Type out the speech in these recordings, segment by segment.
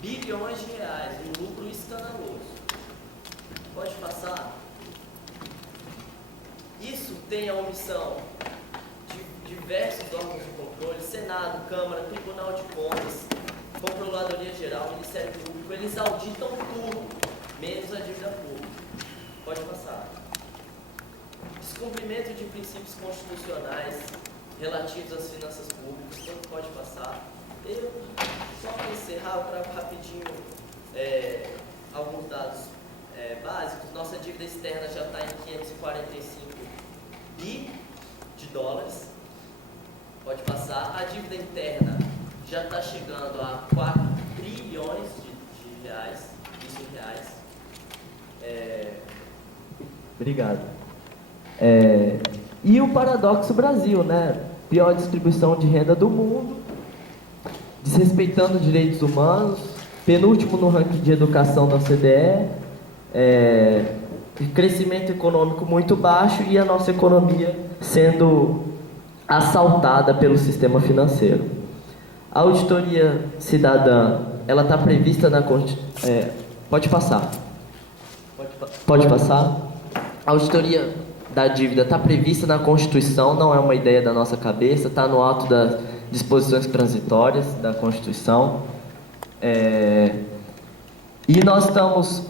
bilhões de reais, um lucro escandaloso. Pode passar? Isso tem a omissão de diversos órgãos de controle, Senado, Câmara, Tribunal de Contas, Controladoria Geral, Ministério Público, eles auditam tudo, menos a dívida pública. Pode passar. Descumprimento de princípios constitucionais relativos às finanças públicas, pode passar. Eu, só para encerrar, eu trago rapidinho alguns dados básicos. Nossa dívida externa já está em 545 bi de dólares. Pode passar. A dívida interna já está chegando a 4 trilhões de reais. Isso em reais. Obrigado. E o paradoxo Brasil, né? Pior distribuição de renda do mundo, desrespeitando direitos humanos, penúltimo no ranking de educação da OCDE, crescimento econômico muito baixo e a nossa economia sendo assaltada pelo sistema financeiro. A auditoria cidadã, ela está prevista na Constituição. Pode passar. Pode passar. A auditoria da dívida está prevista na Constituição, não é uma ideia da nossa cabeça, está no ato das disposições transitórias da Constituição. E nós estamos...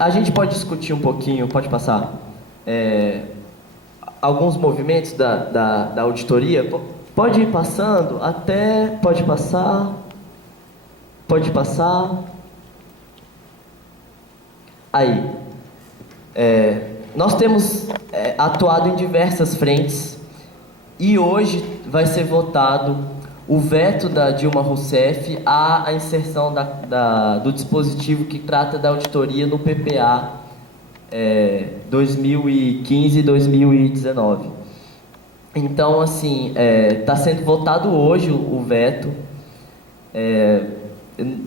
a gente pode discutir um pouquinho, pode passar, alguns movimentos da auditoria. Pode ir passando até... Pode passar. Pode passar. Aí. Nós temos atuado em diversas frentes e hoje vai ser votado o veto da Dilma Rousseff à inserção do dispositivo que trata da auditoria no PPA 2015 e 2019. Então, assim, está sendo votado hoje o veto.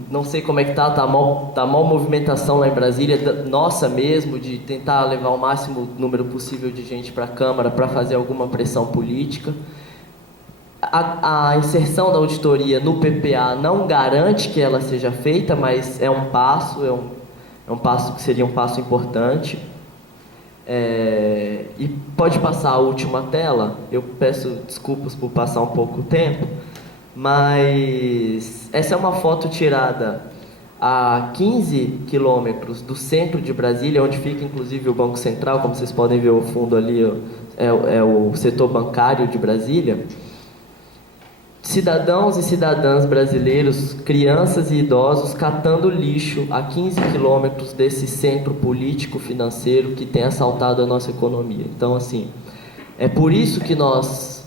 Não sei como é que tá mal movimentação lá em Brasília, nossa mesmo, de tentar levar o máximo número possível de gente para a Câmara para fazer alguma pressão política. A inserção da auditoria no PPA não garante que ela seja feita, mas é um passo, é um passo que seria um passo importante. E pode passar a última tela, eu peço desculpas por passar um pouco o tempo, mas essa é uma foto tirada a 15 quilômetros do centro de Brasília, onde fica inclusive o Banco Central, como vocês podem ver ao fundo ali, é o setor bancário de Brasília. Cidadãos e cidadãs brasileiros, crianças e idosos, catando lixo a 15 quilômetros desse centro político financeiro que tem assaltado a nossa economia. Então, assim, é por isso que nós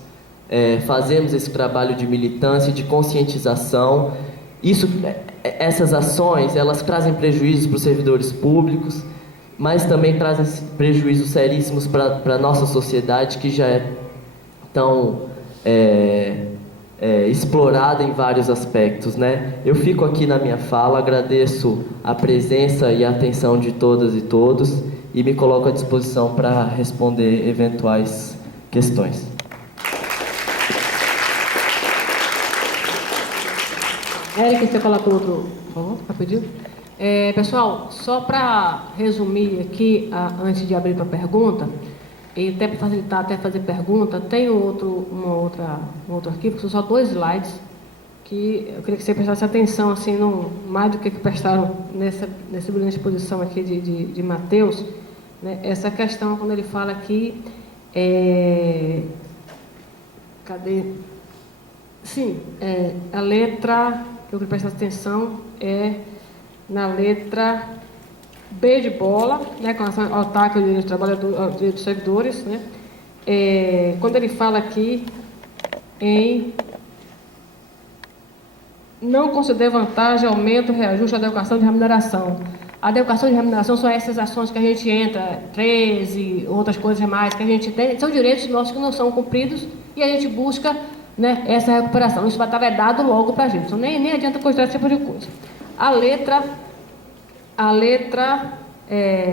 fazemos esse trabalho de militância, de conscientização. Essas ações, elas trazem prejuízos para os servidores públicos, mas também trazem prejuízos seríssimos para a nossa sociedade, que já é tão explorada em vários aspectos, né? Eu fico aqui na minha fala, agradeço a presença e a atenção de todas e todos e me coloco à disposição para responder eventuais questões. Eric, você coloca outro, por favor, rapidinho. Pessoal, só para resumir aqui, antes de abrir para pergunta, e até para facilitar até fazer pergunta, tem um outro arquivo, que são só 2 slides, que eu queria que você prestasse atenção, assim, mais do que prestaram nessa brilhante exposição aqui de Mateus, né? Essa questão, quando ele fala aqui, cadê? Sim, a letra que eu queria prestar atenção é na letra B de bola, né, com relação ao ataque ao direito do trabalhador, ao direito dos servidores, né? Quando ele fala aqui em não conceder vantagem, aumento, reajuste, adequação de remuneração. A adequação de remuneração são essas ações que a gente entra, 13, outras coisas mais que a gente tem, são direitos nossos que não são cumpridos e a gente busca, né, essa recuperação. Isso vai estar vedado logo para a gente, então nem adianta considerar esse tipo de coisa. A letra,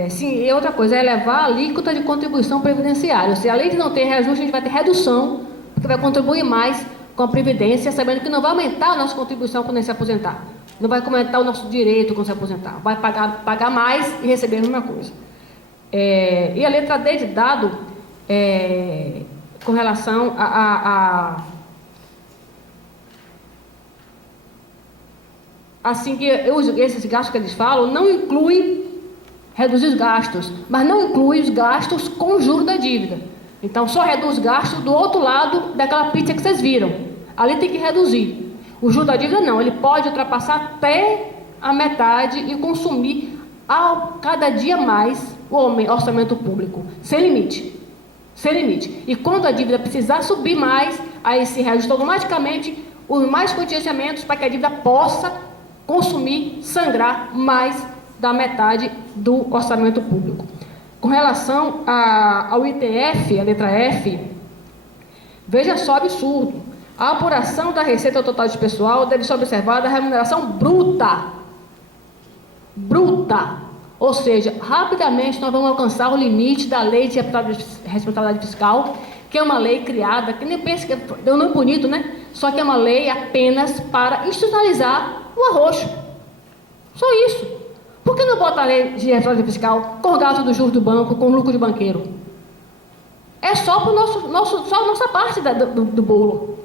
sim, e outra coisa, é elevar a alíquota de contribuição previdenciária. Ou seja, além de não ter reajuste, a gente vai ter redução, porque vai contribuir mais com a Previdência, sabendo que não vai aumentar a nossa contribuição quando a gente se aposentar. Não vai comentar o nosso direito quando se aposentar. Vai pagar mais e receber a mesma coisa. E a letra D de dado, com relação assim que esses gastos que eles falam, não inclui reduzir os gastos, mas não inclui os gastos com juros da dívida. Então, só reduz gastos do outro lado daquela pizza que vocês viram. Ali tem que reduzir. O juro da dívida não, ele pode ultrapassar até a metade e consumir cada dia mais o orçamento público, sem limite. Sem limite. E quando a dívida precisar subir mais, aí se reajusta automaticamente os mais contingenciamentos para que a dívida possa consumir, sangrar mais da metade do orçamento público. Com relação ao ITF, a letra F, veja só o absurdo. A apuração da receita total de pessoal deve ser observada a remuneração bruta. Bruta. Ou seja, rapidamente nós vamos alcançar o limite da lei de responsabilidade fiscal, que é uma lei criada, que nem pensa que é um nome bonito, né? Só que é uma lei apenas para institucionalizar o arroxo. Só isso. Por que não bota a lei de responsabilidade fiscal com o gasto do juros do banco, com o lucro de banqueiro? É só para só a nossa parte do bolo.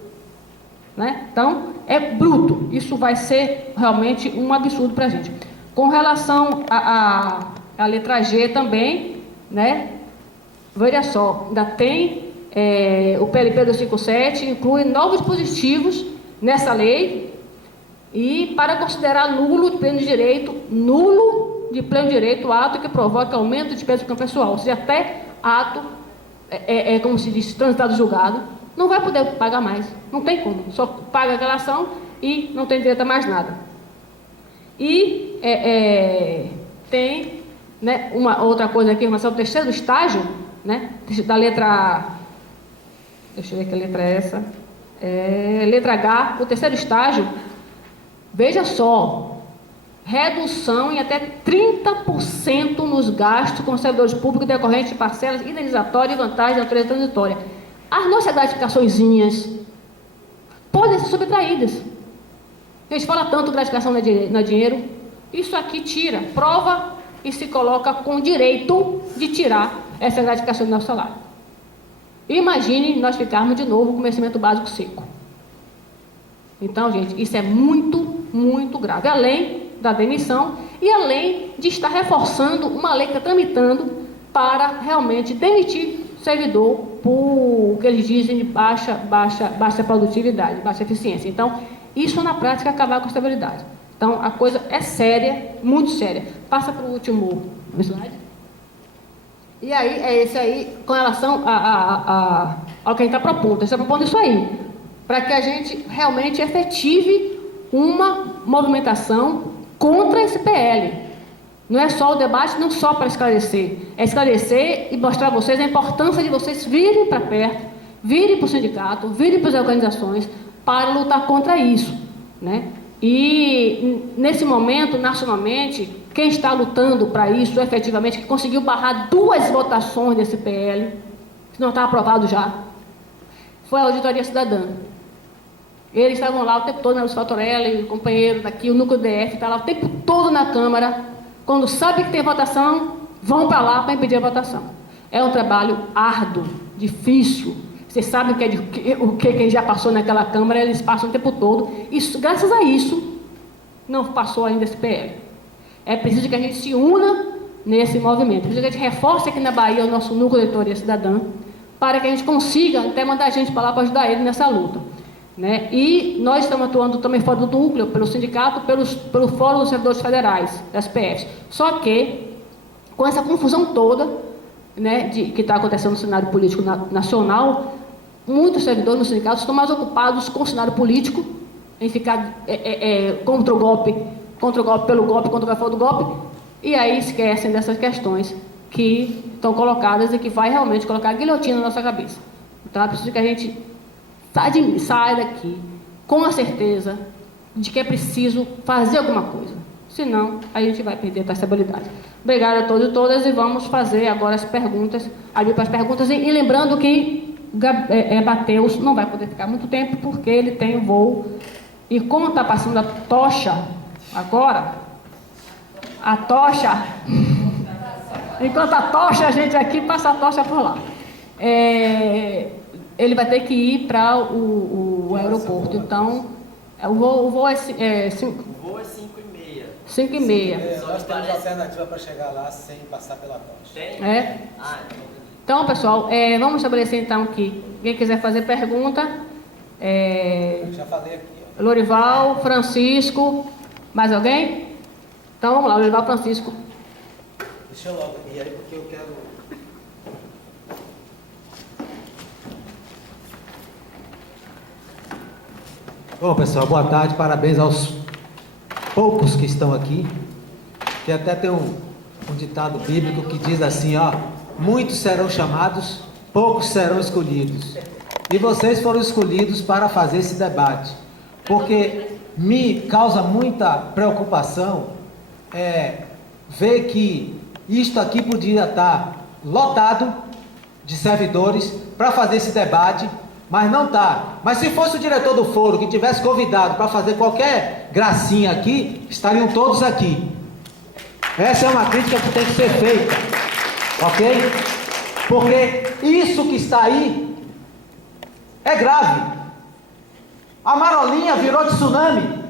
Né? Então, é bruto. Isso vai ser realmente um absurdo para a gente. Com relação à letra G também, né? Veja só, ainda tem o PLP 257, inclui novos dispositivos nessa lei, e para considerar nulo de pleno direito, o ato que provoca aumento de despesa do campo pessoal, ou seja, até ato, como se diz, transitado julgado, não vai poder pagar mais, não tem como, só paga aquela ação e não tem direito a mais nada. E tem, né, uma outra coisa aqui em relação ao terceiro estágio, né, da letra, deixa eu ver que letra é essa, letra H, o terceiro estágio, veja só, redução em até 30% nos gastos com servidores públicos decorrentes de parcelas indenizatórias e vantagens de natureza transitória. As nossas gratificaçõezinhas podem ser subtraídas. A gente fala tanto que gratificação não é dinheiro. Isso aqui tira, prova e se coloca com direito de tirar essa gratificação do nosso salário. Imagine nós ficarmos de novo com o vencimento básico seco. Então, gente, isso é muito, muito grave. Além da demissão e além de estar reforçando uma lei que está tramitando para realmente demitir servidor por o que eles dizem de baixa produtividade, baixa eficiência. Então, isso na prática acabar com a estabilidade. Então, a coisa é séria, muito séria. Passa para o último slide. E aí, é esse aí, com relação ao que a gente está propondo. A gente está propondo isso aí, para que a gente realmente efetive uma movimentação contra esse PL. Não é só o debate, não só para esclarecer. É esclarecer e mostrar a vocês a importância de vocês virem para perto, virem para o sindicato, virem para as organizações, para lutar contra isso, né? E, nesse momento, nacionalmente, quem está lutando para isso, efetivamente, que conseguiu barrar 2 votações desse PL, que não está aprovado já, foi a Auditoria Cidadã. Eles estavam lá o tempo todo, né, os Fatorelli, o companheiro daqui, o núcleo DF, está lá o tempo todo na Câmara. Quando sabe que tem votação, vão para lá para impedir a votação. É um trabalho árduo, difícil. Vocês sabem o que quem já passou naquela Câmara, eles passam o tempo todo. Isso, graças a isso, não passou ainda esse PL. É preciso que a gente se una nesse movimento. É preciso que a gente reforce aqui na Bahia o nosso núcleo de Auditoria Cidadã, para que a gente consiga até mandar gente para lá para ajudar ele nessa luta. Né? E nós estamos atuando também fora do núcleo, pelo sindicato, pelo Fórum dos Servidores Federais, das PFs. Só que, com essa confusão toda, né, que está acontecendo no cenário político nacional, muitos servidores nos sindicatos estão mais ocupados com o cenário político, em ficar contra o golpe, pelo golpe, contra o fora do golpe, e aí esquecem dessas questões que estão colocadas e que vai realmente colocar a guilhotina na nossa cabeça. Então, é preciso que a gente saia daqui com a certeza de que é preciso fazer alguma coisa. Senão, a gente vai perder a estabilidade. Obrigada a todos e todas, e vamos fazer agora as perguntas, abrir para as perguntas, e lembrando que Mateus não vai poder ficar muito tempo, porque ele tem o voo, e como está passando a tocha Agora, a tocha, enquanto a tocha, a gente aqui passa a tocha por lá. Ele vai ter que ir para o aeroporto. Então, o voo é 5 O voo é 5h30. 5h30. Só Nós que temos parece- alternativa para chegar lá sem passar pela tocha. Tem? É. Ah, então. Então, pessoal, vamos estabelecer então que quem quiser fazer pergunta, Eu já falei aqui, ó. Lorival, Francisco, mais alguém? Então vamos lá, Lorival, Francisco. Deixa eu logo ir aí porque eu quero. Bom, pessoal, boa tarde, parabéns aos poucos que estão aqui. Que até tem um ditado bíblico que diz assim, ó: muitos serão chamados, poucos serão escolhidos. E vocês foram escolhidos para fazer esse debate, porque me causa muita preocupação ver que isto aqui podia estar lotado de servidores para fazer esse debate, mas não está. Mas se fosse o diretor do foro que tivesse convidado para fazer qualquer gracinha aqui, estariam todos aqui. Essa é uma crítica que tem que ser feita, ok? Porque isso que está aí é grave. A marolinha virou tsunami,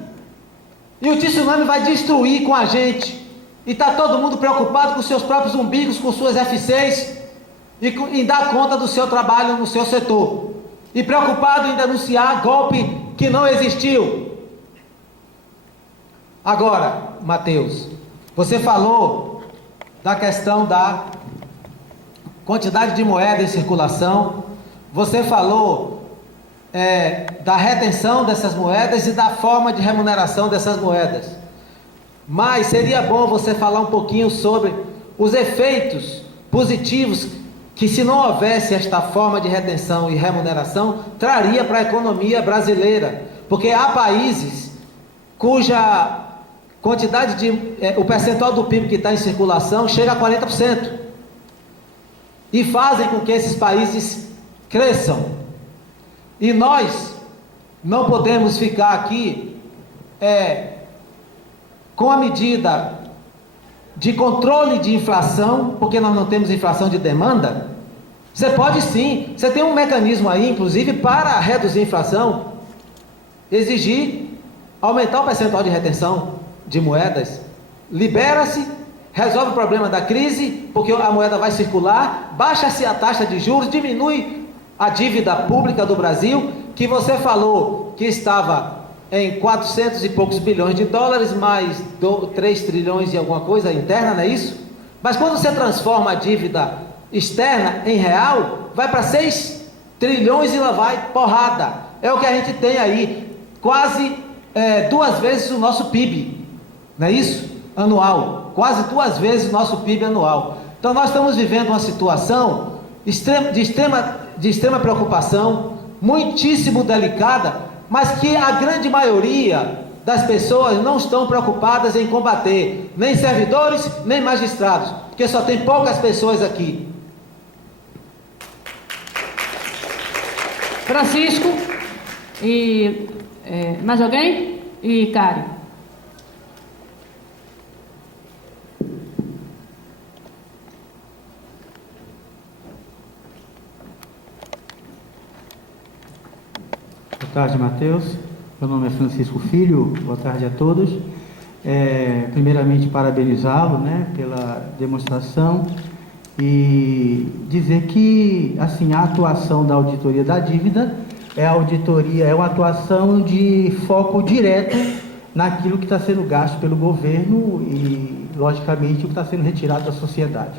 e o tsunami vai destruir com a gente, e está todo mundo preocupado com seus próprios umbigos, com suas F6, em dar conta do seu trabalho no seu setor, e preocupado em denunciar golpe que não existiu. Agora, Matheus, você falou da questão da quantidade de moeda em circulação, você falou da retenção dessas moedas e da forma de remuneração dessas moedas. Mas seria bom você falar um pouquinho sobre os efeitos positivos que, se não houvesse esta forma de retenção e remuneração, traria para a economia brasileira. Porque há países cuja quantidade o percentual do PIB que está em circulação chega a 40%. E fazem com que esses países cresçam. E nós não podemos ficar aqui com a medida de controle de inflação, porque nós não temos inflação de demanda. Você pode sim, você tem um mecanismo aí, inclusive, para reduzir a inflação, exigir aumentar o percentual de retenção de moedas, libera-se, resolve o problema da crise, porque a moeda vai circular, baixa-se a taxa de juros, diminui a dívida pública do Brasil, que você falou que estava em 400 e poucos bilhões de dólares, mais 3 trilhões e alguma coisa interna, não é isso? Mas quando você transforma a dívida externa em real, vai para 6 trilhões e lá vai porrada. É o que a gente tem aí, quase 2 vezes o nosso PIB, não é isso? Anual, quase 2 vezes o nosso PIB anual. Então nós estamos vivendo uma situação de extrema preocupação, muitíssimo delicada, mas que a grande maioria das pessoas não estão preocupadas em combater, nem servidores, nem magistrados, porque só tem poucas pessoas aqui. Francisco e mais alguém? E Karen. Boa tarde, Matheus. Meu nome é Francisco Filho. Boa tarde a todos. Primeiramente, parabenizá-lo, pela demonstração e dizer que, assim, a atuação da auditoria da dívida é uma atuação de foco direto naquilo que está sendo gasto pelo governo e, logicamente, o que está sendo retirado da sociedade.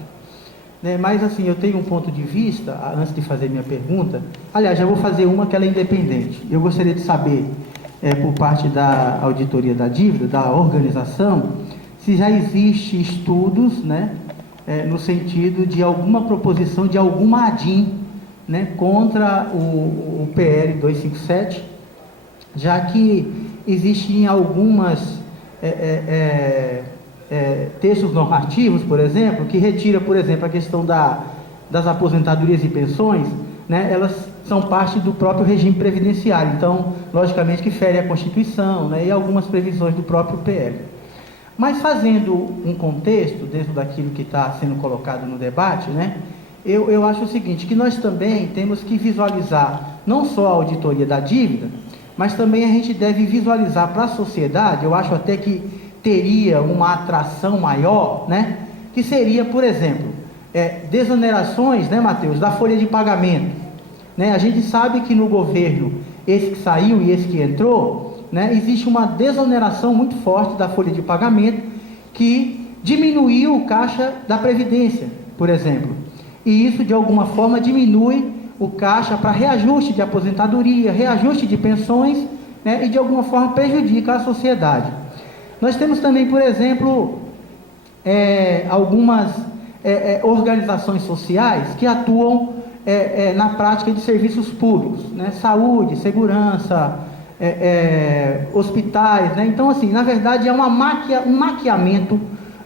Mas, assim, eu tenho um ponto de vista, antes de fazer minha pergunta. Aliás, já vou fazer uma que ela é independente. Eu gostaria de saber, por parte da auditoria da dívida, da organização, se já existe estudos, no sentido de alguma proposição de alguma ADIM, contra o PL 257, já que existem algumas textos normativos, por exemplo, que retira, por exemplo, a questão das aposentadorias e pensões, elas são parte do próprio regime previdenciário. Então, logicamente que fere a Constituição, né, e algumas previsões do próprio PL. Mas fazendo um contexto dentro daquilo que está sendo colocado no debate, né, eu acho o seguinte, que nós também temos que visualizar não só a auditoria da dívida, mas também a gente deve visualizar para a sociedade, eu acho até que teria uma atração maior, né, que seria, por exemplo, desonerações, né, Matheus, da folha de pagamento. Né? A gente sabe que no governo, esse que saiu e esse que entrou, né, existe uma desoneração muito forte da folha de pagamento que diminuiu o caixa da Previdência, por exemplo. E isso, de alguma forma, diminui o caixa para reajuste de aposentadoria, reajuste de pensões, né, e, de alguma forma, prejudica a sociedade. Nós temos também, por exemplo, algumas organizações sociais que atuam na prática de serviços públicos, né, saúde, segurança, hospitais, né? Então, assim, na verdade, é um maquiamento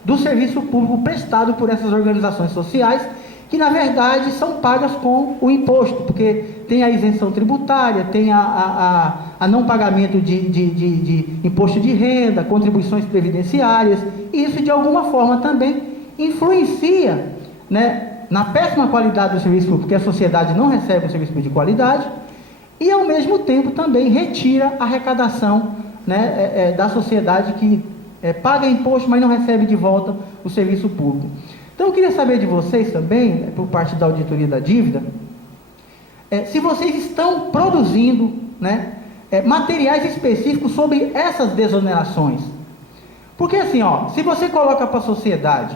do serviço público prestado por essas organizações sociais, que na verdade são pagas com o imposto, porque tem a isenção tributária, tem a não pagamento de imposto de renda, contribuições previdenciárias, e isso de alguma forma também influencia, né, na péssima qualidade do serviço público, porque a sociedade não recebe um serviço público de qualidade, e ao mesmo tempo também retira a arrecadação, né, da sociedade que paga imposto, mas não recebe de volta o serviço público. Então eu queria saber de vocês também, por parte da auditoria da dívida, se vocês estão produzindo, né, materiais específicos sobre essas desonerações. Porque assim, ó, se você coloca para a sociedade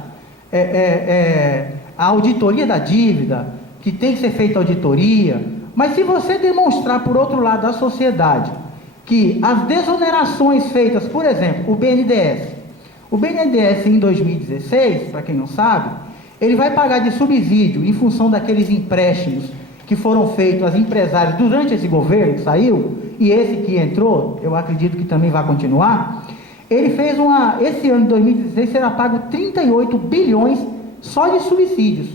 a auditoria da dívida, que tem que ser feita auditoria, mas se você demonstrar, por outro lado, à sociedade, que as desonerações feitas, por exemplo, o BNDES em 2016, para quem não sabe, ele vai pagar de subsídio em função daqueles empréstimos que foram feitos às empresários durante esse governo que saiu, e esse que entrou, eu acredito que também vai continuar. Ele fez esse ano de 2016 será pago 38 bilhões só de subsídios,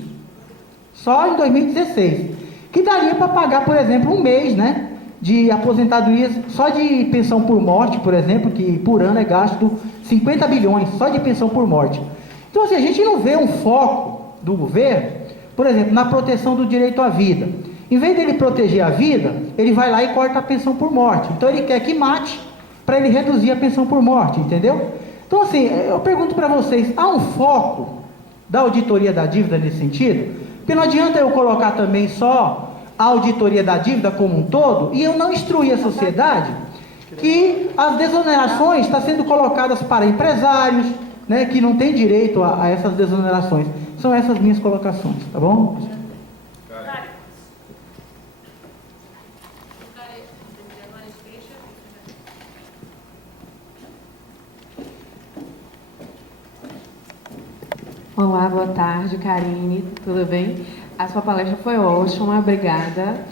só em 2016, que daria para pagar, por exemplo, um mês, né, de aposentadorias, só de pensão por morte, por exemplo, que por ano é gasto 50 bilhões, só de pensão por morte. Então, assim, a gente não vê um foco do governo, por exemplo, na proteção do direito à vida. Em vez dele proteger a vida, ele vai lá e corta a pensão por morte. Então, ele quer que mate para ele reduzir a pensão por morte, entendeu? Então, assim, eu pergunto para vocês, há um foco da auditoria da dívida nesse sentido? Porque não adianta eu colocar também só a auditoria da dívida como um todo e eu não instruir a sociedade que as desonerações estão sendo colocadas para empresários, né, que não têm direito a essas desonerações. São essas minhas colocações, tá bom? Olá, boa tarde, Karine, tudo bem? A sua palestra foi ótima, obrigada.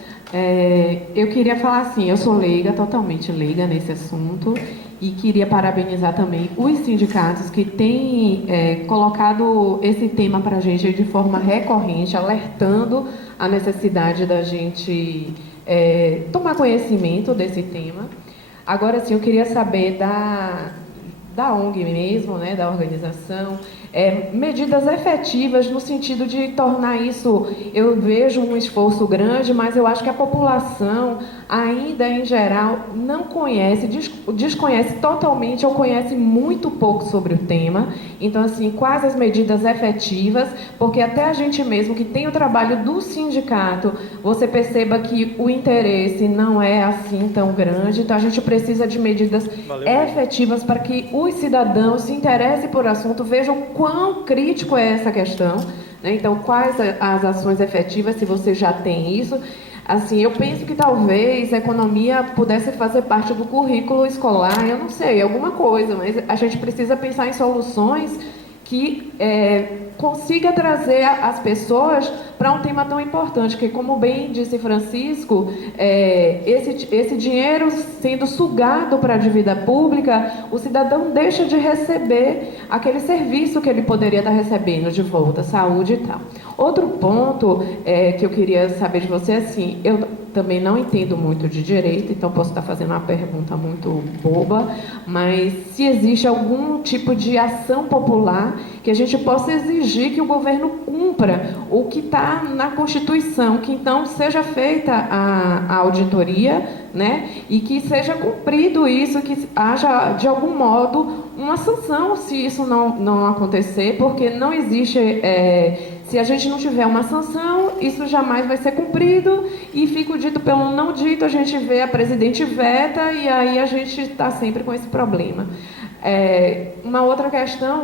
Eu queria falar assim, eu sou leiga, totalmente leiga nesse assunto, e queria parabenizar também os sindicatos que têm colocado esse tema para a gente de forma recorrente, alertando a necessidade da gente tomar conhecimento desse tema. Agora, sim, eu queria saber da ONG mesmo, né, da organização, medidas efetivas no sentido de tornar isso, eu vejo um esforço grande, mas eu acho que a população ainda em geral não conhece, desconhece totalmente ou conhece muito pouco sobre o tema. Então, assim, quais as medidas efetivas, porque até a gente mesmo que tem o trabalho do sindicato, você perceba que o interesse não é assim tão grande, então a gente precisa de medidas efetivas para que os cidadãos se interessem por assunto, vejam quão crítico é essa questão, né? Então, quais as ações efetivas, se você já tem isso. Assim, eu penso que talvez a economia pudesse fazer parte do currículo escolar, eu não sei, alguma coisa, mas a gente precisa pensar em soluções que consiga trazer as pessoas para um tema tão importante, que, como bem disse Francisco, esse dinheiro sendo sugado para a dívida pública, o cidadão deixa de receber aquele serviço que ele poderia estar recebendo de volta, saúde e tal. Outro ponto que eu queria saber de você, assim, eu também não entendo muito de direito, então posso estar fazendo uma pergunta muito boba, mas se existe algum tipo de ação popular que a gente possa exigir que o governo cumpra o que está na Constituição, que então seja feita a auditoria, né, e que seja cumprido isso, que haja de algum modo uma sanção se isso não acontecer, porque não existe... se a gente não tiver uma sanção, isso jamais vai ser cumprido e fica o dito pelo não dito, a gente vê a presidente veta e aí a gente está sempre com esse problema. Uma outra questão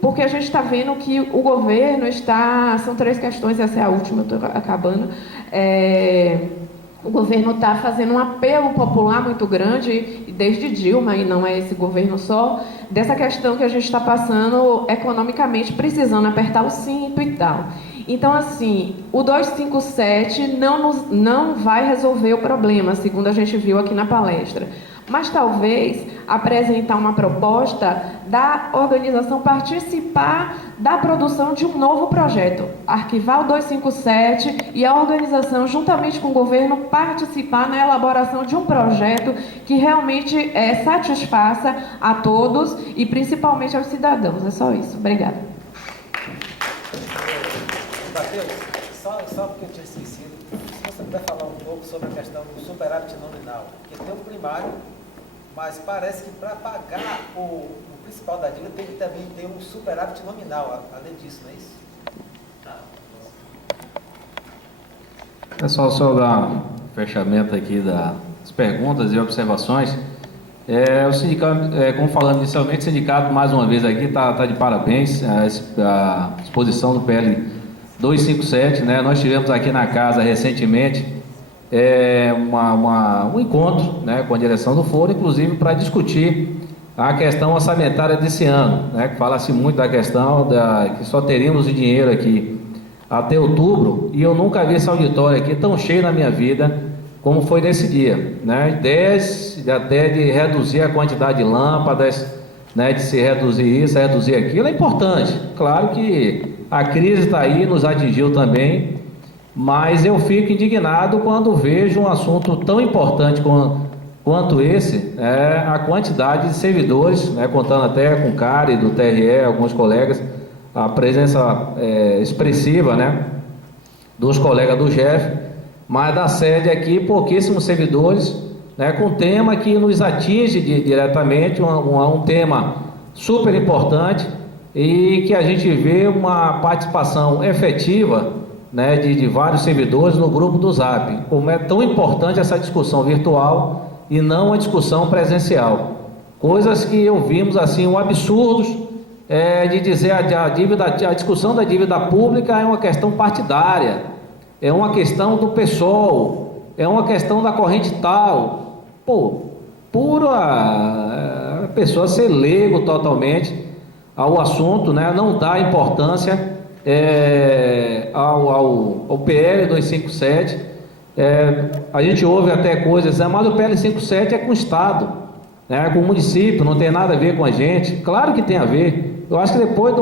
porque a gente está vendo que o governo está... São 3 questões, essa é a última, eu estou acabando. O governo está fazendo um apelo popular muito grande, desde Dilma, e não é esse governo só, dessa questão que a gente está passando economicamente, precisando apertar o cinto e tal. Então, assim, o 257 não vai resolver o problema, segundo a gente viu aqui na palestra. Mas talvez apresentar uma proposta da organização participar da produção de um novo projeto, arquivar o 257 e a organização, juntamente com o governo, participar na elaboração de um projeto que realmente satisfaça a todos e principalmente aos cidadãos. É só isso. Obrigada. Matheus, só porque eu tinha esquecido, se você puder falar um pouco sobre a questão do superávit nominal, porque tem o primário, mas parece que para pagar o principal da dívida tem que também ter um superávit nominal, além disso, não é isso? Pessoal, só dar um fechamento aqui das perguntas e observações. O sindicato, como falando inicialmente, o sindicato, mais uma vez aqui, está de parabéns a exposição do PL 257, né? Nós tivemos aqui na casa recentemente um encontro, né, com a direção do foro, inclusive para discutir a questão orçamentária desse ano, né, que fala-se muito da questão que só teríamos o dinheiro aqui até outubro, e eu nunca vi esse auditório aqui tão cheio na minha vida como foi nesse dia, né? Ideias até de reduzir a quantidade de lâmpadas, né, de se reduzir isso, reduzir aquilo, é importante. Claro que a crise está aí, nos atingiu também, mas eu fico indignado quando vejo um assunto tão importante quanto esse, a quantidade de servidores, né, contando até com o CARE, do TRE, alguns colegas, a presença expressiva, né, dos colegas do GEF, mas da sede aqui, pouquíssimos servidores, né, com um tema que nos atinge diretamente, um tema super importante e que a gente vê uma participação efetiva, né, de vários servidores no grupo do Zap. Como é tão importante essa discussão virtual e não a discussão presencial. Coisas que ouvimos assim, absurdos, de dizer a discussão da dívida pública é uma questão partidária, é uma questão do PSOL, é uma questão da corrente tal. A pessoa ser leigo totalmente ao assunto, né, não dá importância ao PL 257, a gente ouve até coisas, mas o PL 257 é com o Estado, né, com o município, não tem nada a ver com a gente. Claro que tem a ver. Eu acho que depois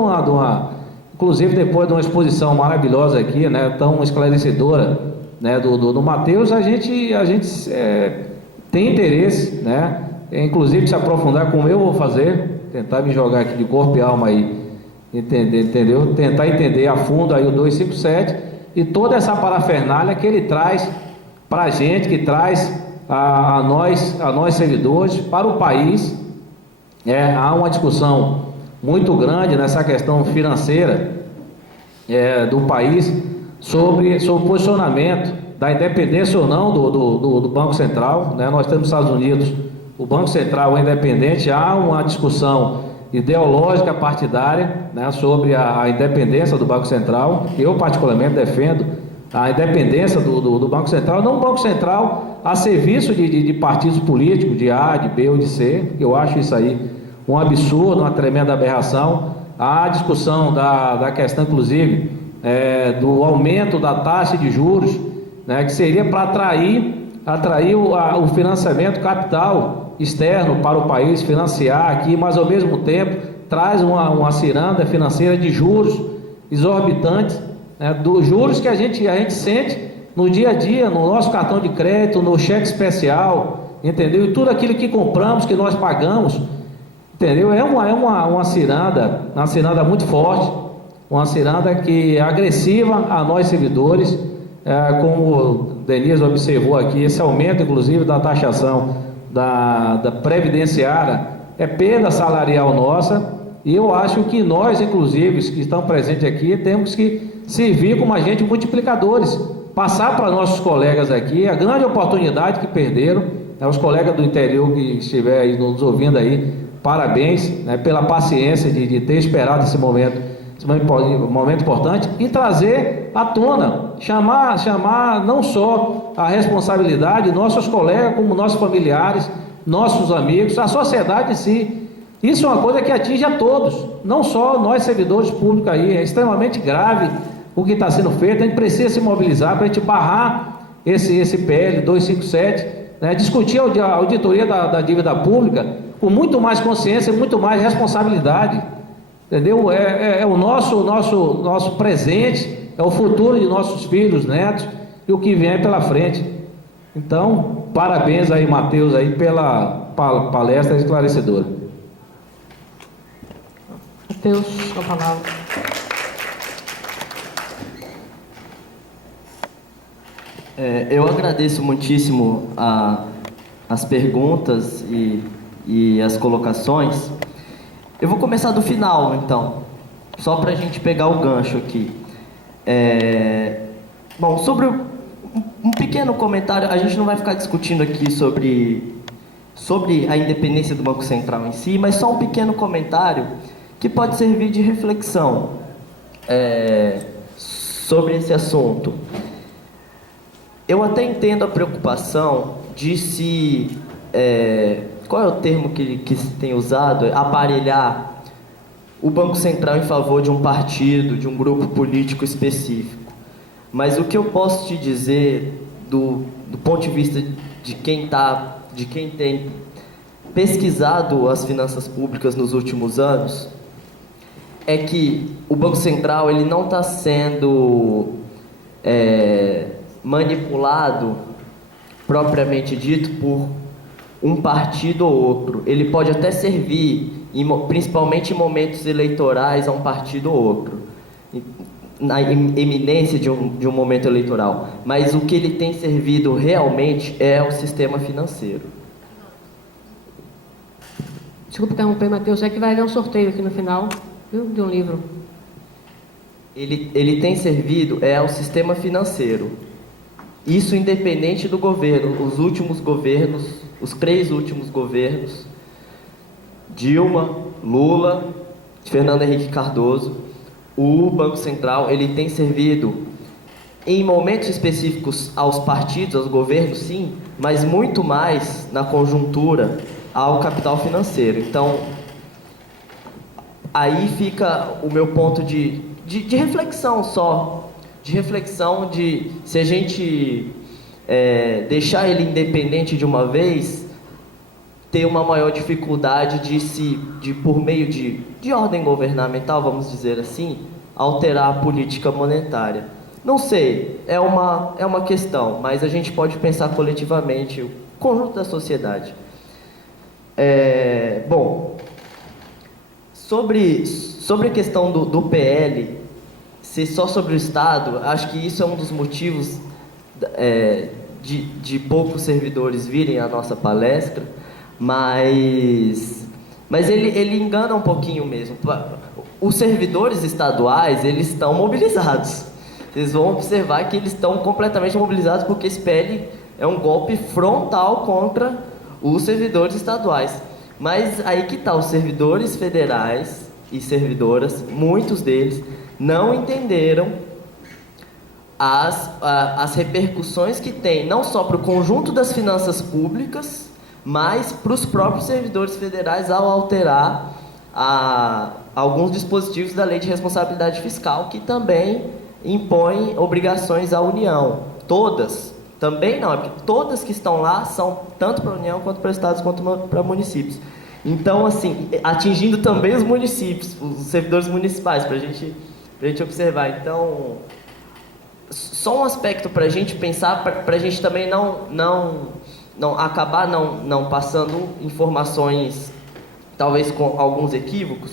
inclusive depois de uma exposição maravilhosa aqui, né, tão esclarecedora, né, do Matheus, a gente tem interesse, né, inclusive se aprofundar como eu vou fazer, tentar me jogar aqui de corpo e alma aí, entendeu? Tentar entender a fundo aí o 257 e toda essa parafernália que ele traz para a gente, que traz a nós servidores, para o país. Há uma discussão muito grande nessa questão financeira do país sobre o posicionamento da independência ou não do Banco Central, né? Nós temos nos Estados Unidos o Banco Central é independente, há uma discussão ideológica partidária, né, sobre a independência do Banco Central. Eu particularmente defendo a independência do Banco Central, não o Banco Central a serviço de partidos políticos, de A, de B ou de C. Eu acho isso aí um absurdo, uma tremenda aberração. A discussão da questão, inclusive, do aumento da taxa de juros, né, que seria para atrair o financiamento capital externo para o país, financiar aqui, mas ao mesmo tempo traz uma ciranda financeira de juros exorbitantes, né, dos juros que a gente sente no dia a dia, no nosso cartão de crédito, no cheque especial, entendeu? E tudo aquilo que compramos, que nós pagamos, entendeu? É uma ciranda muito forte, uma ciranda que é agressiva a nós servidores, como o Denise observou aqui, esse aumento, inclusive, da taxação da previdenciária, é perda salarial nossa, e eu acho que nós, inclusive, que estamos presentes aqui, temos que servir como agentes multiplicadores, passar para nossos colegas aqui a grande oportunidade que perderam, os colegas do interior que estiver aí nos ouvindo aí, parabéns, né, pela paciência de ter esperado esse momento importante, e trazer à tona, chamar não só a responsabilidade, nossos colegas, como nossos familiares, nossos amigos, a sociedade em si. Isso é uma coisa que atinge a todos, não só nós servidores públicos aí. É extremamente grave o que está sendo feito. A gente precisa se mobilizar para a gente barrar esse PL 257, né? Discutir a auditoria da dívida pública com muito mais consciência e muito mais responsabilidade, entendeu? É o nosso presente, é o futuro de nossos filhos, netos e o que vem pela frente. Então, parabéns aí, Matheus, aí pela palestra esclarecedora. Matheus, com a palavra. Eu agradeço muitíssimo as perguntas e as colocações. Eu vou começar do final, então, só para a gente pegar o gancho aqui. Bom, sobre um pequeno comentário, a gente não vai ficar discutindo aqui sobre a independência do Banco Central em si, mas só um pequeno comentário que pode servir de reflexão sobre esse assunto. Eu até entendo a preocupação de se... qual é o termo que se tem usado? Aparelhar o Banco Central em favor de um partido, de um grupo político específico. Mas o que eu posso te dizer, do ponto de vista de quem tem pesquisado as finanças públicas nos últimos anos, é que o Banco Central ele não está sendo manipulado, propriamente dito, por um partido ou outro. Ele pode até servir, principalmente em momentos eleitorais, a um partido ou outro, na iminência de um momento eleitoral. Mas o que ele tem servido realmente é o sistema financeiro. Desculpa interromper, Matheus, é que vai haver um sorteio aqui no final, viu, de um livro. Ele tem servido ao sistema financeiro. Isso independente do governo. Os últimos governos, os 3 últimos governos, Dilma, Lula, Fernando Henrique Cardoso, o Banco Central ele tem servido em momentos específicos aos partidos, aos governos, sim, mas muito mais na conjuntura ao capital financeiro. Então, aí fica o meu ponto de reflexão só, de reflexão de se a gente deixar ele independente de uma vez, ter uma maior dificuldade de por meio de ordem governamental, vamos dizer assim, alterar a política monetária. Não sei, é uma questão, mas a gente pode pensar coletivamente, o conjunto da sociedade. Bom, sobre a questão do PL ser só sobre o Estado, acho que isso é um dos motivos de poucos servidores virem à nossa palestra, mas ele engana um pouquinho mesmo. Os servidores estaduais, eles estão mobilizados. Vocês vão observar que eles estão completamente mobilizados porque esse PL é um golpe frontal contra os servidores estaduais. Mas aí que está, os servidores federais e servidoras, muitos deles, não entenderam as repercussões que tem, não só para o conjunto das finanças públicas, mas para os próprios servidores federais ao alterar alguns dispositivos da Lei de Responsabilidade Fiscal, que também impõe obrigações à União. Todas. Também não, é porque todas que estão lá são tanto para a União, quanto para estados, quanto para municípios. Então, assim, atingindo também os municípios, os servidores municipais, para a gente observar. Então, só um aspecto para a gente pensar, para a gente também não acabar não passando informações, talvez com alguns equívocos,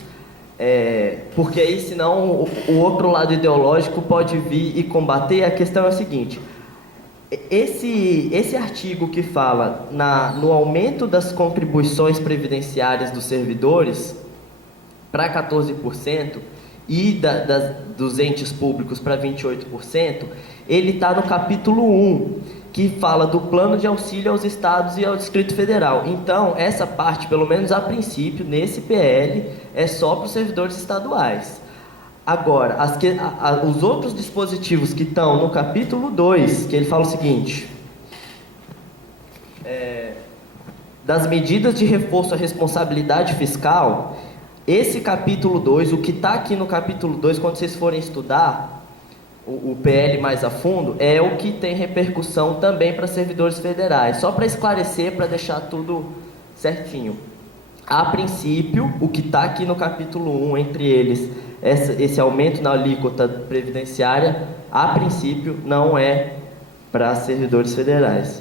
porque aí senão o outro lado ideológico pode vir e combater. A questão é a seguinte: esse artigo que fala no aumento das contribuições previdenciárias dos servidores para 14%, e dos entes públicos para 28%, ele está no capítulo 1, que fala do plano de auxílio aos estados e ao Distrito Federal. Então, essa parte, pelo menos a princípio, nesse PL, é só para os servidores estaduais. Agora, os outros dispositivos que estão no capítulo 2, que ele fala o seguinte: das medidas de reforço à responsabilidade fiscal. Esse capítulo 2, o que está aqui no capítulo 2, quando vocês forem estudar o PL mais a fundo, é o que tem repercussão também para servidores federais. Só para esclarecer, para deixar tudo certinho. A princípio, o que está aqui no capítulo 1, entre eles, esse aumento na alíquota previdenciária, a princípio, não é para servidores federais.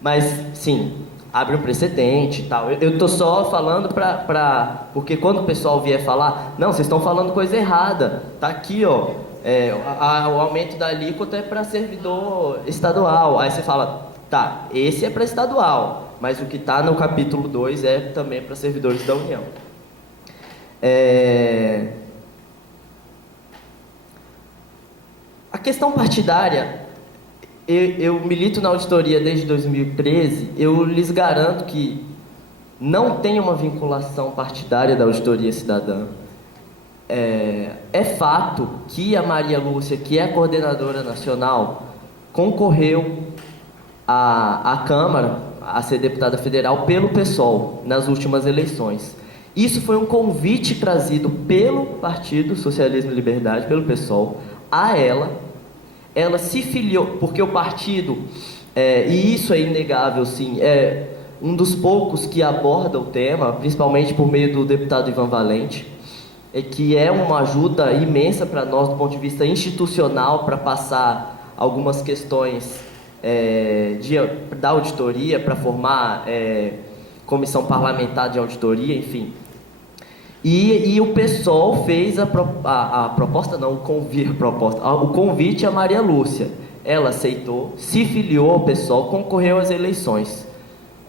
Mas, sim, abre um precedente e tal. Eu estou só falando porque quando o pessoal vier falar, não, vocês estão falando coisa errada. Está aqui, ó, o aumento da alíquota é para servidor estadual. Aí você fala, tá, esse é para estadual, mas o que está no capítulo 2 é também para servidores da União. A questão partidária, eu milito na auditoria desde 2013, eu lhes garanto que não tem uma vinculação partidária da auditoria cidadã. É fato que a Maria Lúcia, que é a coordenadora nacional, concorreu à Câmara, a ser deputada federal, pelo PSOL, nas últimas eleições. Isso foi um convite trazido pelo Partido Socialismo e Liberdade, pelo PSOL, a ela. Ela se filiou, porque o partido, e isso é inegável, sim, é um dos poucos que aborda o tema, principalmente por meio do deputado Ivan Valente, que é uma ajuda imensa para nós do ponto de vista institucional, para passar algumas questões da auditoria, para formar comissão parlamentar de auditoria, enfim. E o PSOL fez a proposta, não, o convite à Maria Lúcia. Ela aceitou, se filiou ao PSOL, concorreu às eleições.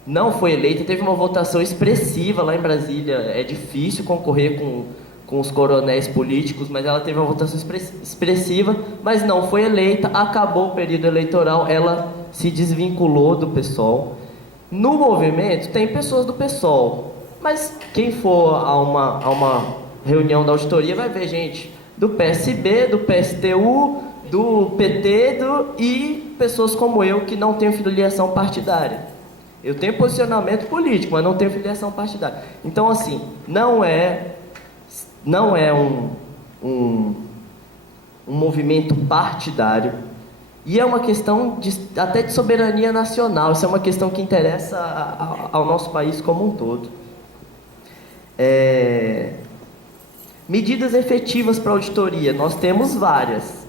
Não foi eleita, teve uma votação expressiva lá em Brasília. É difícil concorrer com os coronéis políticos, mas ela teve uma votação expressiva, mas não foi eleita. Acabou o período eleitoral, ela se desvinculou do PSOL. No movimento tem pessoas do PSOL, mas quem for a uma reunião da auditoria vai ver gente do PSB, do PSTU, do PT e pessoas como eu que não tenho filiação partidária. Eu tenho posicionamento político, mas não tenho filiação partidária. Então, assim, não é um movimento partidário, e é uma questão até de soberania nacional. Isso é uma questão que interessa ao nosso país como um todo. Medidas efetivas para auditoria, nós temos várias.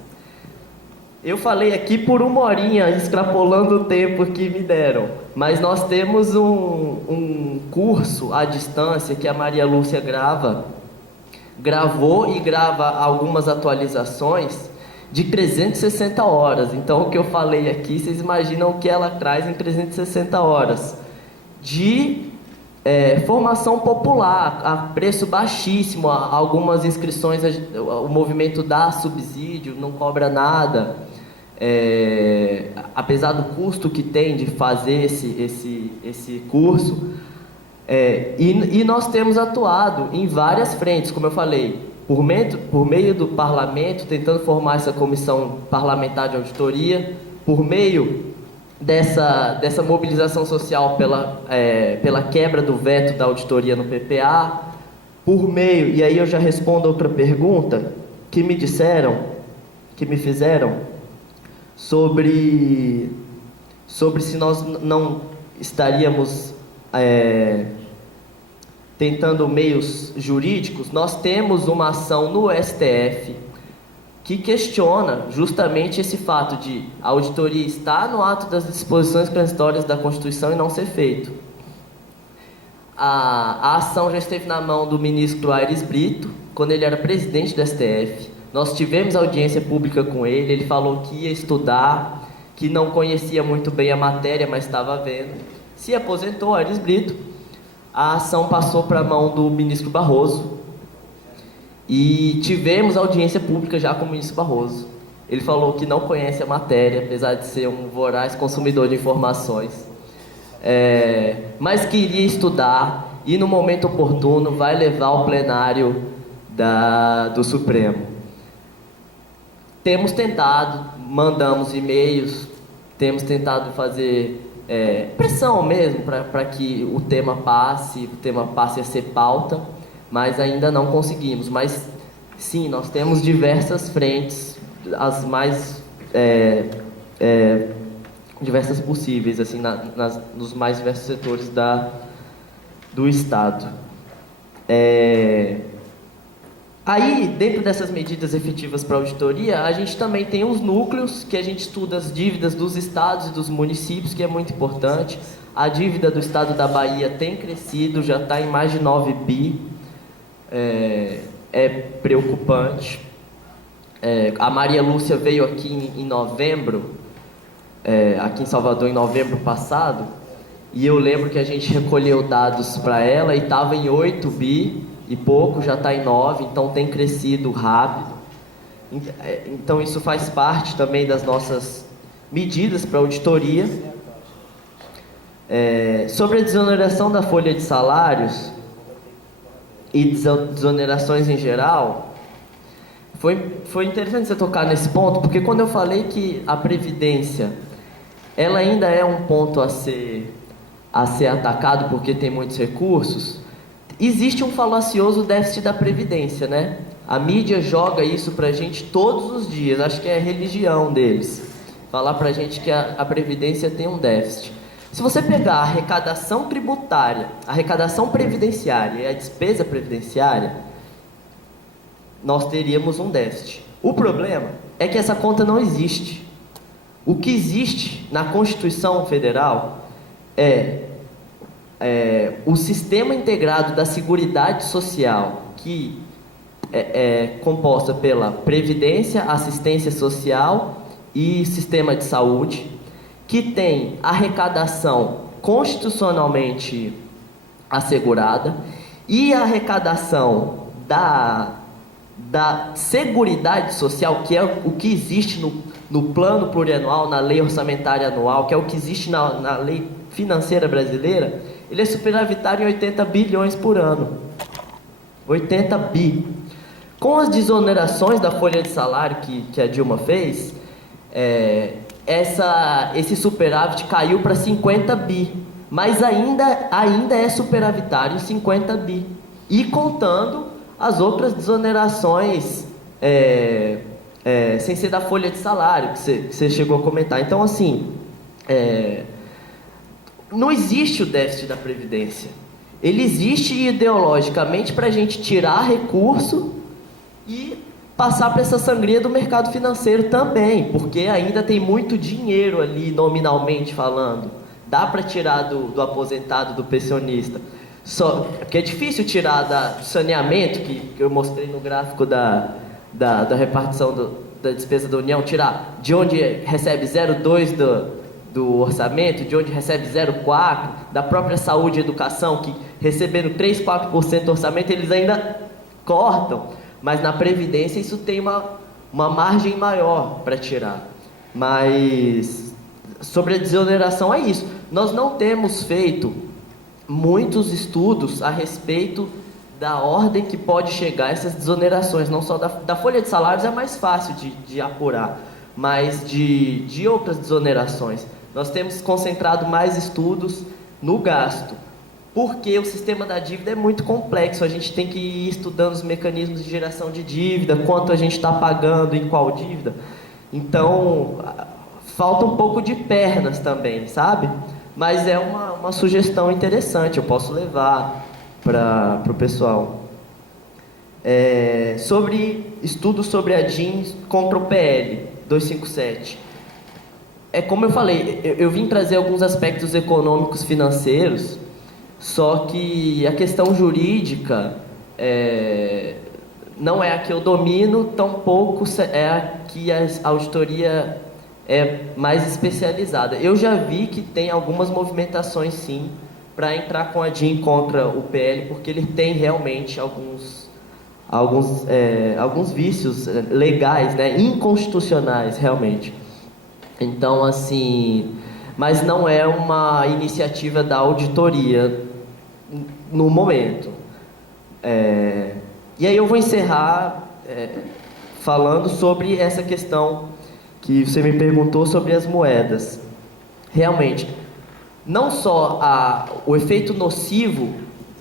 Eu falei aqui por 1 horinha, extrapolando o tempo que me deram, mas nós temos um curso à distância que a Maria Lúcia gravou e grava algumas atualizações de 360 horas. Então, o que eu falei aqui, vocês imaginam o que ela traz em 360 horas de formação popular, a preço baixíssimo. Algumas inscrições, o movimento dá subsídio, não cobra nada, apesar do custo que tem de fazer esse curso. E nós temos atuado em várias frentes, como eu falei, por meio do parlamento, tentando formar essa comissão parlamentar de auditoria, por meio dessa mobilização social pela quebra do veto da auditoria no PPA, por meio, e aí eu já respondo a outra pergunta que me fizeram sobre se nós não estaríamos tentando meios jurídicos. Nós temos uma ação no STF que questiona justamente esse fato de a auditoria estar no ato das disposições transitórias da Constituição e não ser feito. A ação já esteve na mão do ministro Aires Brito, quando ele era presidente do STF. Nós tivemos audiência pública com ele, ele falou que ia estudar, que não conhecia muito bem a matéria, mas estava vendo. Se aposentou, Aires Brito. A ação passou para a mão do ministro Barroso e tivemos audiência pública já com o ministro Barroso. Ele falou que não conhece a matéria, apesar de ser um voraz consumidor de informações, mas queria estudar e no momento oportuno vai levar ao plenário do Supremo. Temos tentado, mandamos e-mails, temos tentado fazer pressão mesmo para que o tema passe a ser pauta, mas ainda não conseguimos. Mas sim, nós temos diversas frentes, as mais diversas possíveis, assim, nos mais diversos setores do Estado. Aí, dentro dessas medidas efetivas para a auditoria, a gente também tem os núcleos, que a gente estuda as dívidas dos estados e dos municípios, que é muito importante. A dívida do estado da Bahia tem crescido, já está em mais de 9 bi. É preocupante. A Maria Lúcia veio aqui em novembro, aqui em Salvador, em novembro passado, e eu lembro que a gente recolheu dados para ela e estava em 8 bi, e pouco, já está em 9, então tem crescido rápido. Então isso faz parte também das nossas medidas para auditoria. Sobre a desoneração da folha de salários e desonerações em geral, foi interessante você tocar nesse ponto, porque quando eu falei que a Previdência ela ainda é um ponto a ser atacado porque tem muitos recursos, existe um falacioso déficit da Previdência, né? A mídia joga isso pra gente todos os dias, acho que é a religião deles, falar pra gente que a Previdência tem um déficit. Se você pegar a arrecadação tributária, a arrecadação previdenciária e a despesa previdenciária, nós teríamos um déficit. O problema é que essa conta não existe. O que existe na Constituição Federal o Sistema Integrado da Seguridade Social, que é composta pela Previdência, Assistência Social e Sistema de Saúde, que tem arrecadação constitucionalmente assegurada e a arrecadação da Seguridade Social, que é o que existe no Plano Plurianual, na Lei Orçamentária Anual, que é o que existe na Lei Financeira Brasileira, ele é superavitário em 80 bilhões por ano. 80 bi. Com as desonerações da folha de salário que a Dilma fez, esse superávit caiu para 50 bi. Mas ainda é superavitário em 50 bi. E contando as outras desonerações sem ser da folha de salário, que você chegou a comentar. Então, assim, não existe o déficit da Previdência. Ele existe ideologicamente para a gente tirar recurso e passar para essa sangria do mercado financeiro também, porque ainda tem muito dinheiro ali, nominalmente falando. Dá para tirar do aposentado, do pensionista. Só porque é difícil tirar do saneamento, que eu mostrei no gráfico da repartição da despesa da União, tirar de onde recebe 0,2 do orçamento, de onde recebe 0,4, da própria saúde e educação, que recebendo 3, 4% do orçamento, eles ainda cortam. Mas na Previdência isso tem uma margem maior para tirar. Mas sobre a desoneração é isso. Nós não temos feito muitos estudos a respeito da ordem que pode chegar essas desonerações, não só da folha de salários, é mais fácil de apurar, mas de outras desonerações. Nós temos concentrado mais estudos no gasto, porque o sistema da dívida é muito complexo, a gente tem que ir estudando os mecanismos de geração de dívida, quanto a gente está pagando em qual dívida. Então, falta um pouco de pernas também, sabe? Mas é uma sugestão interessante, eu posso levar para o pessoal. Sobre estudo sobre a DIN contra o PL 257. É como eu falei, eu vim trazer alguns aspectos econômicos financeiros, só que a questão jurídica não é a que eu domino, tampouco é a que a auditoria é mais especializada. Eu já vi que tem algumas movimentações, sim, para entrar com a DIN contra o PL, porque ele tem realmente alguns vícios legais, né, inconstitucionais, realmente. Então, assim, mas não é uma iniciativa da auditoria no momento. E aí eu vou encerrar falando sobre essa questão que você me perguntou sobre as moedas. Realmente, não só o efeito nocivo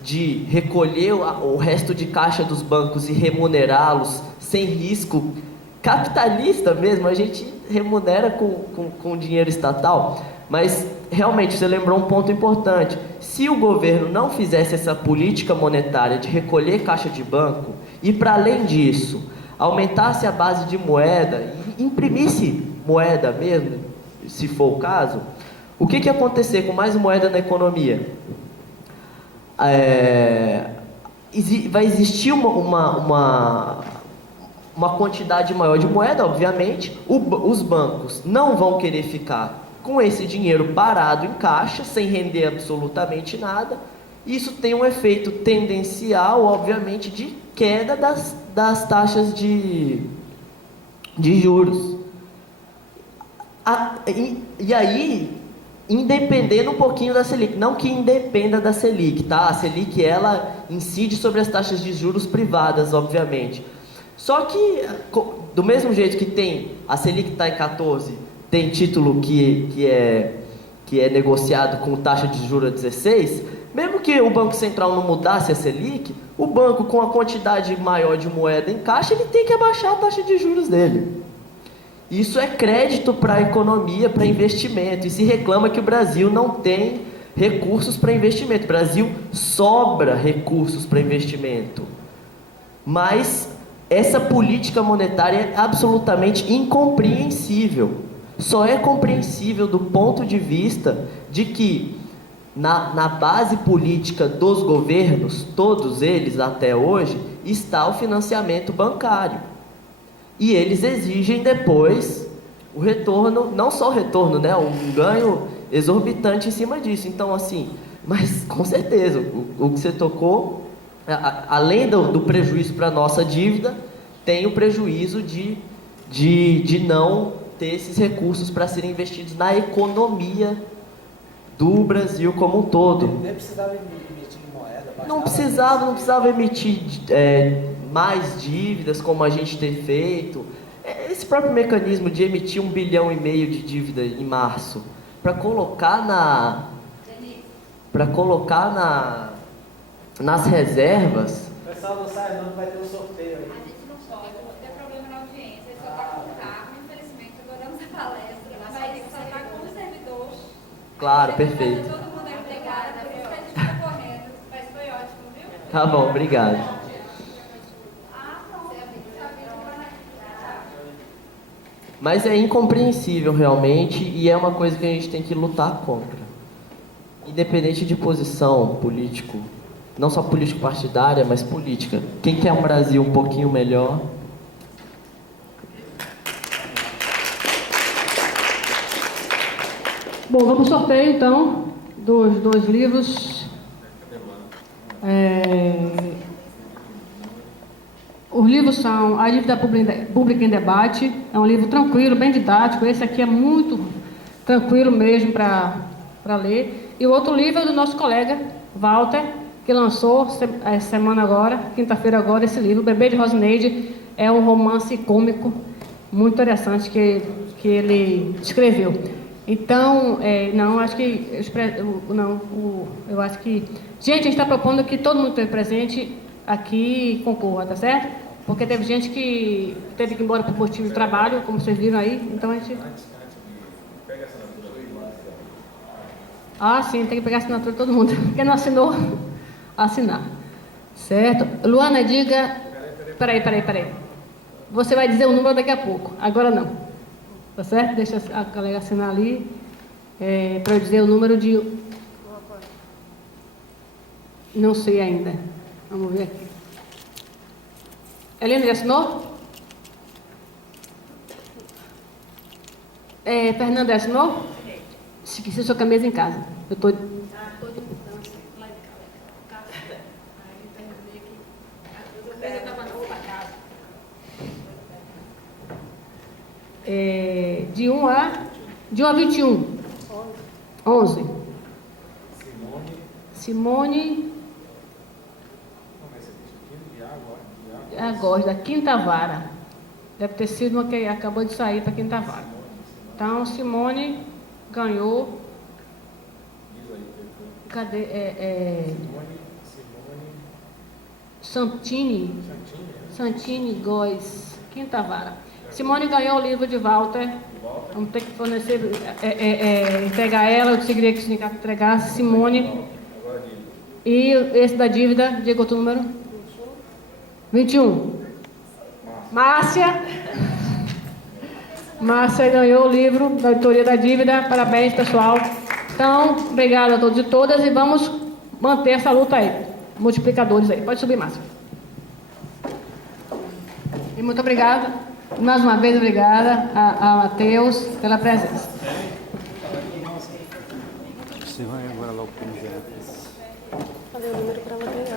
de recolher o resto de caixa dos bancos e remunerá-los sem risco capitalista mesmo, a gente remunera com dinheiro estatal, mas realmente você lembrou um ponto importante. Se o governo não fizesse essa política monetária de recolher caixa de banco e, para além disso, aumentasse a base de moeda e imprimisse moeda mesmo, se for o caso, o que ia acontecer com mais moeda na economia? Vai existir uma quantidade maior de moeda, obviamente. Os bancos não vão querer ficar com esse dinheiro parado em caixa, sem render absolutamente nada. Isso tem um efeito tendencial, obviamente, de queda das taxas de juros. E aí, independendo um pouquinho da Selic, não que independa da Selic, tá? A Selic, ela incide sobre as taxas de juros privadas, obviamente. Só que, do mesmo jeito que tem, a Selic está em 14, tem título que é negociado com taxa de juros a 16, mesmo que o Banco Central não mudasse a Selic, o banco, com a quantidade maior de moeda em caixa, ele tem que abaixar a taxa de juros dele. Isso é crédito para a economia, para investimento. E se reclama que o Brasil não tem recursos para investimento. O Brasil sobra recursos para investimento. Mas essa política monetária é absolutamente incompreensível. Só é compreensível do ponto de vista de que na base política dos governos, todos eles até hoje, está o financiamento bancário. E eles exigem depois o retorno, não só o retorno, né, um ganho exorbitante em cima disso. Então, assim, mas com certeza, o que você tocou, além do prejuízo para a nossa dívida, tem o prejuízo de não ter esses recursos para serem investidos na economia do Brasil como um todo. Nem precisava emitir moeda. Não precisava emitir mais dívidas como a gente tem feito. Esse próprio mecanismo de emitir 1,5 bilhão de dívida em março para colocar nas reservas. O pessoal não sai não, vai ter um sorteio aí. A gente não pode, tem problema na audiência, ele só está com o carro, infelizmente, adoramos a palestra, mas só está com o servidor. Claro, perfeito. Todo mundo é obrigado, por isso que a gente está correndo, mas foi ótimo, viu? Tá bom, obrigado. Mas é incompreensível realmente e é uma coisa que a gente tem que lutar contra. Independente de posição político, não só político partidária, mas política. Quem quer um Brasil um pouquinho melhor? Bom, vamos para o sorteio então dos dois livros. Os livros são A Dívida Pública em Debate, é um livro tranquilo, bem didático. Esse aqui é muito tranquilo mesmo para ler. E o outro livro é do nosso colega Walter, que lançou semana agora, quinta-feira agora, esse livro, Bebê de Rosineide. É um romance cômico muito interessante que ele escreveu. Então, eu acho que... Gente, a gente está propondo que todo mundo esteja presente aqui e concorra, tá certo? Porque teve gente que teve que ir embora por motivo de trabalho, como vocês viram aí, então a gente... Ah, sim, tem que pegar a assinatura de todo mundo. Quem não assinou, assinar. Certo? Luana, diga... Peraí. Você vai dizer o número daqui a pouco. Agora não. Tá certo? Deixa a colega assinar ali. Para eu dizer o número de... Não sei ainda. Vamos ver aqui. Helena, já assinou? Fernanda, já assinou? Esqueci sua camisa em casa. Eu estou... De 1 a 21. 11. Simone Agora, da Quinta Vara. Deve ter sido uma que acabou de sair para Quinta Vara. Então, Simone ganhou. Cadê? Santini Góes, Quinta Vara. Simone ganhou o livro de Walter. Vamos ter que fornecer, entregar ela. Eu conseguiria que o sindicato entregasse. Simone. E esse da dívida, diga outro número. 21. Márcia. Márcia ganhou o livro da auditoria da dívida. Parabéns, pessoal. Então, obrigada a todos e todas. E vamos manter essa luta aí. Multiplicadores aí. Pode subir, Márcia. E muito obrigada. Mais uma vez, obrigada a Matheus pela presença. Você vai agora lá o projeto. Falei o número para ela ganhar.